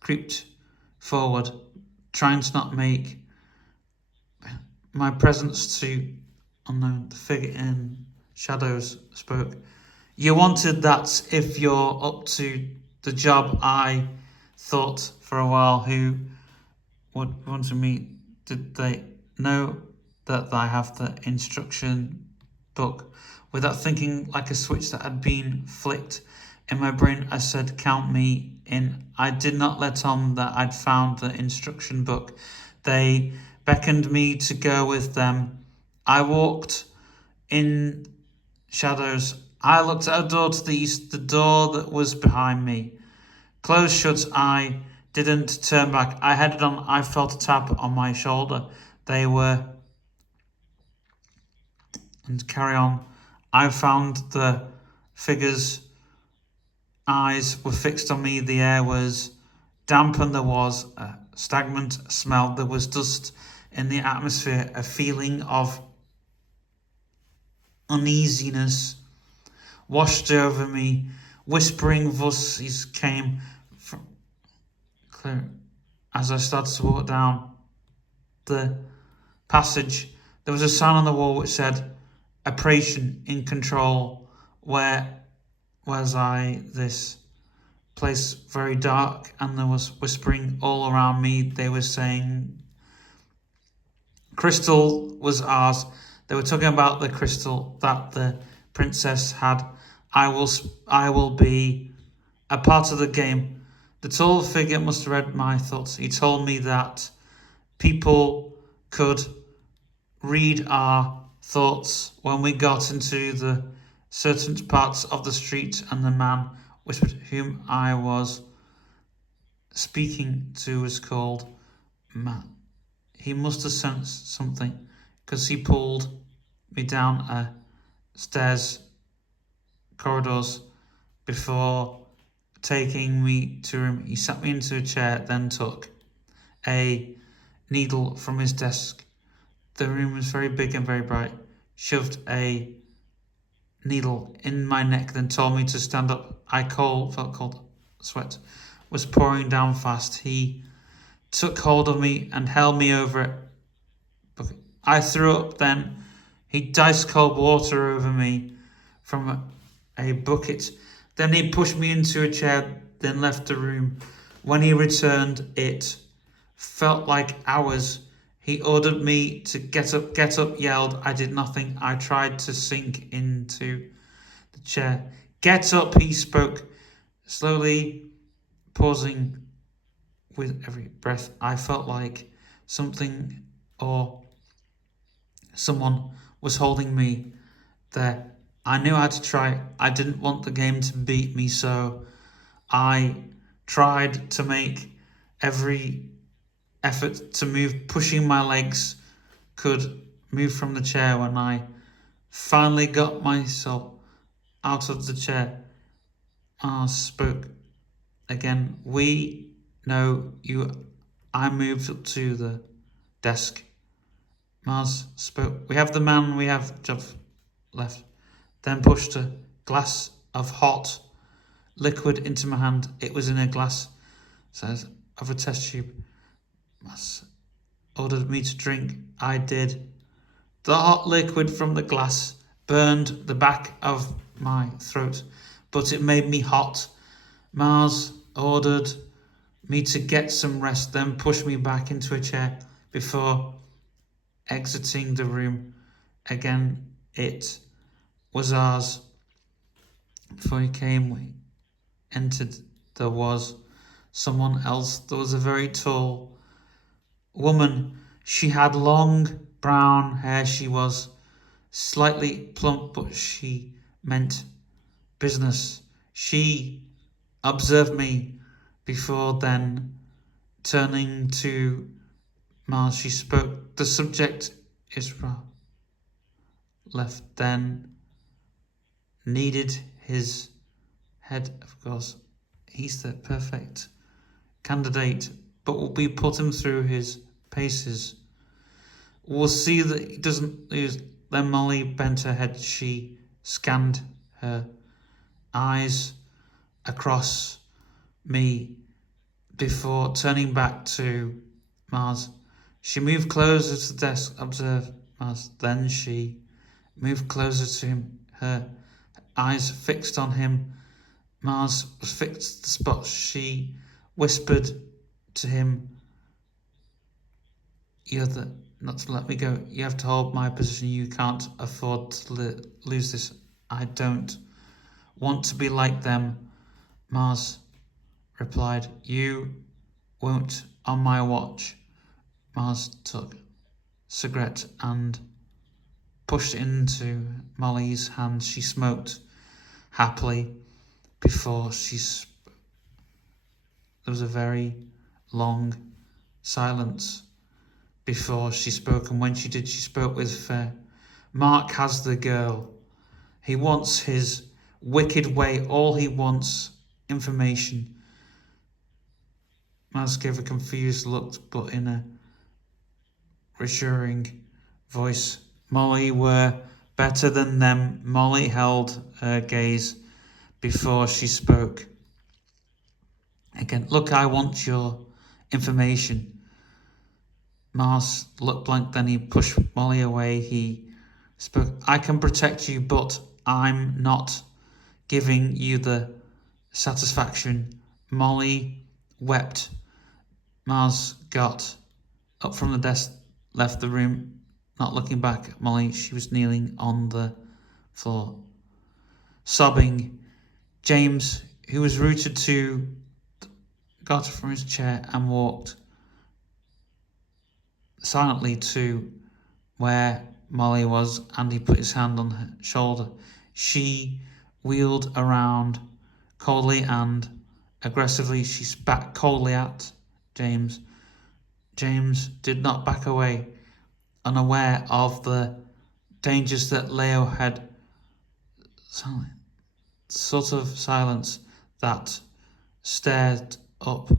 creeped forward, trying to not make my presence too unknown. The figure in shadows spoke. You wanted that if you're up to the job. I thought for a while who would want to meet. Did they know that I have the instruction book? Without thinking, like a switch that had been flicked in my brain, I said, "Count me in." I did not let on that I'd found the instruction book. They beckoned me to go with them. I walked in shadows. I looked at a door to the east, the door that was behind me. Closed shut, I didn't turn back. I headed on. I felt a tap on my shoulder. They were. And carry on. I found the figure's eyes were fixed on me. The air was damp and there was a stagnant smell. There was dust in the atmosphere, a feeling of uneasiness washed over me. Whispering voices came from clear as I started to walk down the passage. There was a sign on the wall which said, "Operation in control." Where was I? This place very dark, and there was whispering all around me. They were saying crystal was ours. They were talking about the crystal that the princess had. I will be a part of the game. The tall figure must have read my thoughts. He told me that people could read our thoughts when we got into the certain parts of the street, and the man whispered whom I was speaking to was called Matt. He must have sensed something because he pulled me down a stairs corridors before taking me to a room. He sat me into a chair, then took a needle from his desk. The room was very big and very bright. Shoved a needle in my neck, then told me to stand up. Felt cold. Sweat was pouring down fast. He took hold of me and held me over it. I threw up then. He diced cold water over me from a bucket. Then he pushed me into a chair, then left the room. When he returned, it felt like hours. He ordered me to get up, yelled. I did nothing. I tried to sink into the chair. Get up, he spoke, slowly pausing with every breath. I felt like something or someone was holding me there. I knew I had to try. I didn't want the game to beat me, so I tried to make every effort to move, pushing my legs could move from the chair. When I finally got myself out of the chair, I spoke again. We know you. I moved up to the desk. Mars spoke. We have the man, we have job left. Then pushed a glass of hot liquid into my hand. It was in a glass size of a test tube. Mars ordered me to drink. I did. The hot liquid from the glass burned the back of my throat, but it made me hot. Mars ordered me to get some rest, then pushed me back into a chair before exiting the room. Again, it was ours. Before he came, we entered. There was someone else. There was a very tall woman. She had long brown hair. She was slightly plump, but she meant business. She observed me before then turning to Mars. She spoke. The subject Israel left then needed his head, of course. He's the perfect candidate, but we put him through his paces. We'll see that he doesn't lose. Then Molly bent her head. She scanned her eyes across me before turning back to Mars. She moved closer to the desk, observed Mars. Then she moved closer to him, her eyes fixed on him. Mars was fixed the spot. She whispered to him, "You're the not to let me go. You have to hold my position. You can't afford to lose this. I don't want to be like them." Mars replied, "You won't on my watch." Mars took a cigarette and pushed it into Molly's hand. She smoked happily before there was a very long silence before she spoke, and when she did, she spoke with fear. "Mark has the girl. He wants his wicked way. All he wants information." Mars gave a confused look, but in a reassuring voice. "Molly, we're better than them." Molly held her gaze before she spoke again. "Look, I want your information." Mars looked blank, then he pushed Molly away. He spoke, "I can protect you, but I'm not giving you the satisfaction." Molly wept. Mars got up from the desk, left the room, not looking back at Molly. She was kneeling on the floor, sobbing. James, who was rooted to, got up from his chair and walked silently to where Molly was, and he put his hand on her shoulder. She wheeled around coldly and aggressively. She spat coldly at James. James did not back away, unaware of the dangers that Leo had. Sort of silence that stared up.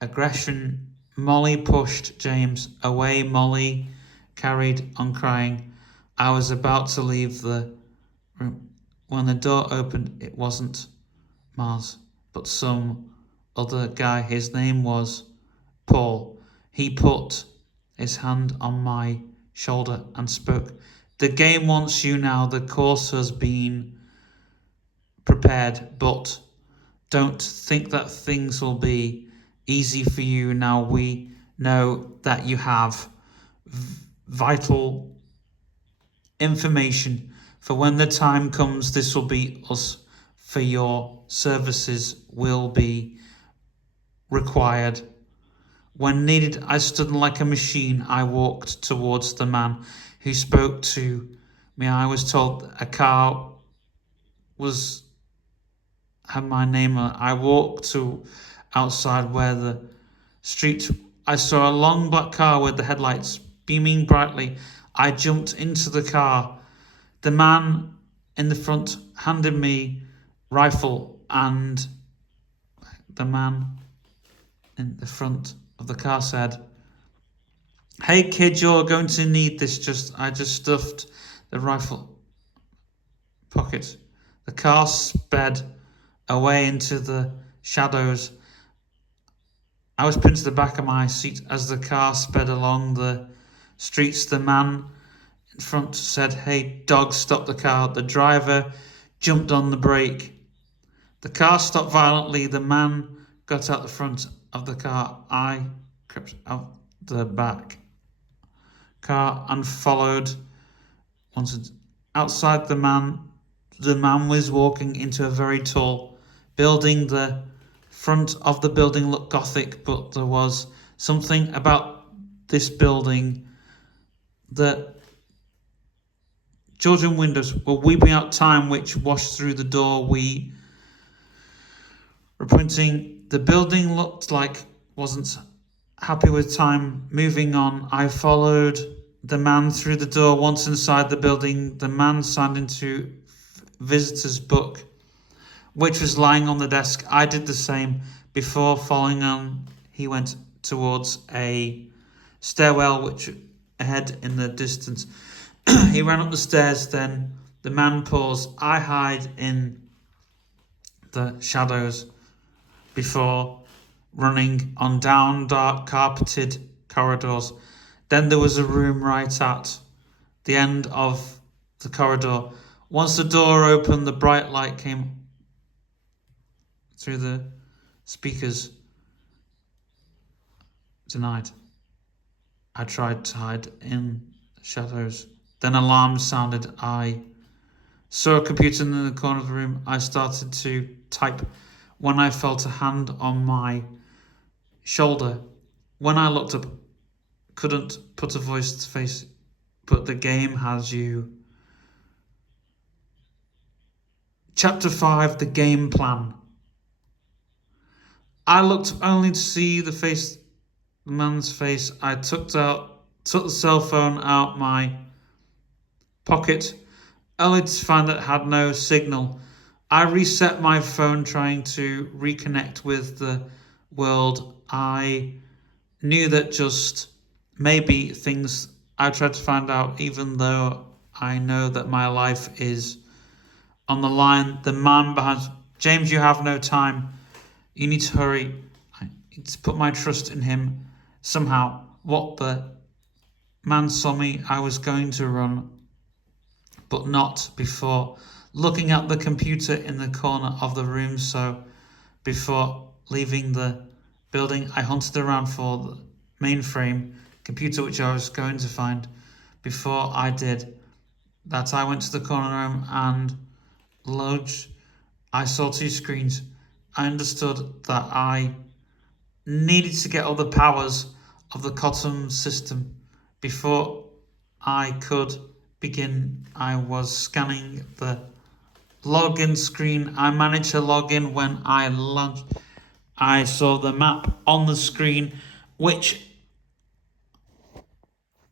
Aggression. Molly pushed James away. Molly carried on crying. I was about to leave the room. When the door opened, it wasn't Mars, but some other guy. His name was Paul. He put his hand on my shoulder and spoke. "The game wants you now. The course has been prepared, but don't think that things will be easy for you now. We know that you have vital information. For when the time comes, this will be us. For your services will be required. When needed, I stood like a machine. I walked towards the man who spoke to me. I was told a car was had my name on it. I walked to outside where the street. I saw a long black car with the headlights beaming brightly. I jumped into the car. The man in the front handed me rifle, and the man in the front of the car said, "Hey kid, you're going to need this." I just stuffed the rifle pocket. The car sped away into the shadows. I was pinned to the back of my seat as the car sped along the streets. The man in front said, "Hey dog, stop the car." The driver jumped on the brake. The car stopped violently. The man got out the front of the car. I crept out the back car and followed. Once outside, the man was walking into a very tall building. The front of the building looked gothic, but there was something about this building that Georgian windows were weeping out time which washed through the door. We were pointing. The building looked like wasn't happy with time moving on. I followed the man through the door. Once inside the building, the man signed into visitor's book, which was lying on the desk. I did the same. Before following on, he went towards a stairwell which ahead in the distance. He ran up the stairs. Then the man paused. I hide in the shadows before running on down dark carpeted corridors. Then there was a room right at the end of the corridor. Once the door opened, the bright light came through the speakers. Tonight, I tried to hide in the shadows. Then alarms sounded. I saw a computer in the corner of the room. I started to type when I felt a hand on my shoulder. When I looked up, couldn't put a voice to face, but the game has you. Chapter 5, the game plan. I looked only to see the man's face. I took the cell phone out my pocket, only to find that it had no signal. I reset my phone, trying to reconnect with the world. I knew that just maybe things I tried to find out, even though I know that my life is on the line. The man behind, James, you have no time. You need to hurry. I need to put my trust in him somehow. What the man saw me, I was going to run, but not before looking at the computer in the corner of the room. So before leaving the building, I hunted around for the mainframe computer which I was going to find. Before I did that, I went to the corner room and lodged. I saw two screens. I understood that I needed to get all the powers of the quantum system. Before I could begin, I was scanning the login screen. I managed to log in. When I launched, I saw the map on the screen, which